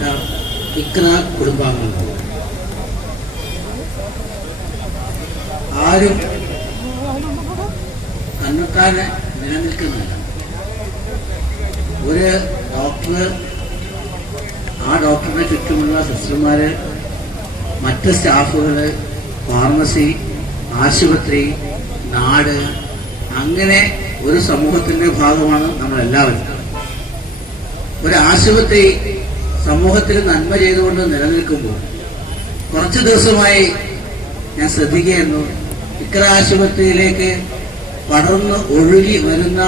ബഹുമാനപ്പെട്ട ഇക്ര കുടുംബാംഗങ്ങൾ, ആരും തന്നെത്താനെ നിലനിൽക്കുന്നില്ല. ഒരു ഡോക്ടർ, ആ ഡോക്ടറിന് ചുറ്റുമുള്ള സിസ്റ്റർമാര്, മറ്റ് സ്റ്റാഫുകള്, ഫാർമസി, ആശുപത്രി, നാട്, അങ്ങനെ ഒരു സമൂഹത്തിന്റെ ഭാഗമാണ് നമ്മളെല്ലാവരും. ഒരു ആശുപത്രി സമൂഹത്തിൽ നന്മ ചെയ്തുകൊണ്ട് നിലനിൽക്കുമ്പോൾ കുറച്ചു ദിവസമായി ഞാൻ ശ്രദ്ധിക്കുകയായിരുന്നു, ഇക്ര ആശുപത്രിയിലേക്ക് പടർന്ന് ഒഴുകി വരുന്ന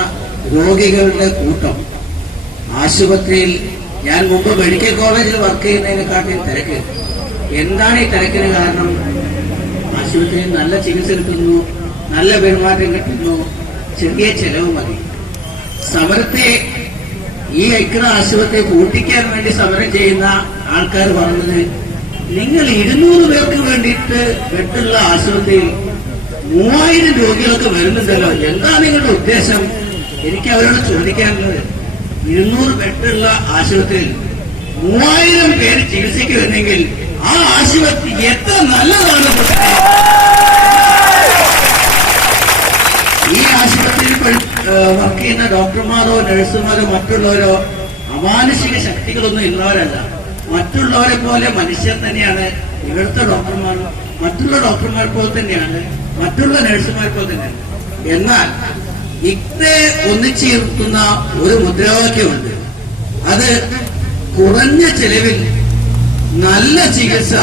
രോഗികളുടെ കൂട്ടം. ആശുപത്രിയിൽ ഞാൻ മുമ്പ് മെഡിക്കൽ കോളേജിൽ വർക്ക് ചെയ്യുന്നതിനെക്കാട്ടിൽ തിരക്ക്. എന്താണ് ഈ തിരക്കിന് കാരണം? ആശുപത്രിയിൽ നല്ല ചികിത്സ കിട്ടുന്നു, നല്ല പെരുമാറ്റം കിട്ടുന്നു, ചെറിയ ചെലവ് മതി. സമരത്തെ, ഈ ഇക്ര ആശുപത്രി പൂട്ടിക്കാൻ വേണ്ടി സമരം ചെയ്യുന്ന ആൾക്കാർ പറഞ്ഞത്, നിങ്ങൾ 200 പേർക്ക് വേണ്ടിയിട്ട് ബെഡുള്ള ആശുപത്രിയിൽ 3000 രോഗികളൊക്കെ വരുന്നുണ്ടല്ലോ, എന്താ നിങ്ങളുടെ ഉദ്ദേശം? എനിക്ക് അവരോട് ചോദിക്കാനുള്ളത്, 200 ബെഡുള്ള ആശുപത്രിയിൽ 3000 പേര് ചികിത്സയ്ക്ക് വരുന്നെങ്കിൽ ആ ആശുപത്രി എത്ര നല്ലതാണ്. ഈ ആശുപത്രിയിൽ വർക്ക് ചെയ്യുന്ന ഡോക്ടർമാരോ നഴ്സുമാരോ മറ്റുള്ളവരോ അമാനുഷിക ശക്തികളൊന്നും ഇല്ലവരല്ല. മറ്റുള്ളവരെ പോലെ മനുഷ്യർ തന്നെയാണ് ഇവിടുത്തെ ഡോക്ടർമാർ, മറ്റുള്ള ഡോക്ടർമാർ പോലെ തന്നെയാണ്, മറ്റുള്ള നഴ്സുമാർ പോലെ തന്നെയാണ്. എന്നാൽ ഇത്തെ ഒന്നിച്ചു നിർത്തുന്ന ഒരു മുദ്രാവാക്യമുണ്ട്. അത് കുറഞ്ഞ ചെലവിൽ നല്ല ചികിത്സ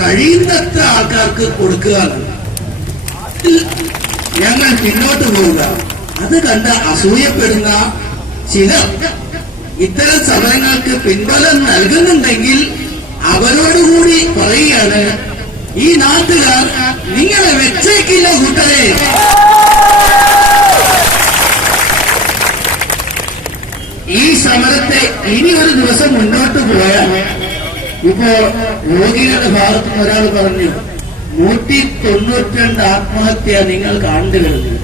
കഴിയുന്നത്ര ആൾക്കാർക്ക് കൊടുക്കുക. ഞങ്ങൾ പിന്നോട്ട് പോവുക. അത് കണ്ട് അസൂയപ്പെടുന്ന ചിലർ ഇത്തരം സമരങ്ങൾക്ക് പിൻബലം നൽകുന്നുണ്ടെങ്കിൽ അവരോടുകൂടി പറയുകയാണ്, ഈ നാട്ടുകാർ നിങ്ങളെ വെച്ചേക്കില്ല കൂട്ടരെ. ഈ സമരത്തെ ഇനി ഒരു ദിവസം മുന്നോട്ട് പോയാൽ, ഇപ്പോ രോഗികളുടെ ഭാഗത്തുനിന്ന് ഒരാൾ പറഞ്ഞു, 192 ആത്മഹത്യ നിങ്ങൾ കണ്ടു വരുന്നു.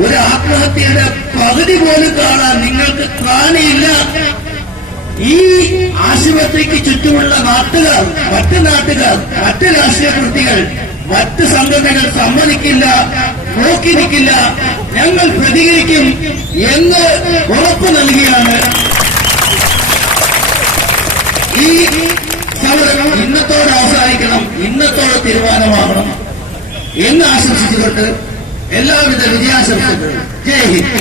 ഒരു ആത്മഹത്യയുടെ പകുതി പോലും കാണാൻ നിങ്ങൾക്ക് കാണിയില്ല. ഈ ആശുപത്രിക്ക് ചുറ്റുമുള്ള നാട്ടുകാർ, മറ്റ് രാഷ്ട്രീയ പ്രവൃത്തികൾ, മറ്റ് സംഘടനകൾ സമ്മതിക്കില്ല, നോക്കി നിൽക്കില്ല, ഞങ്ങൾ പ്രതികരിക്കും എന്ന് ഉറപ്പ് നൽകിയാണ് ഈ സമരം ഇന്നത്തോടെ അവസാനിക്കണം, ഇന്നത്തോടെ തീരുമാനമാകണം എന്ന് ആശംസിച്ചുകൊണ്ട് എല്ലാവിധ വിജയാശംസകളും. ജയ് ഹിന്ദ്.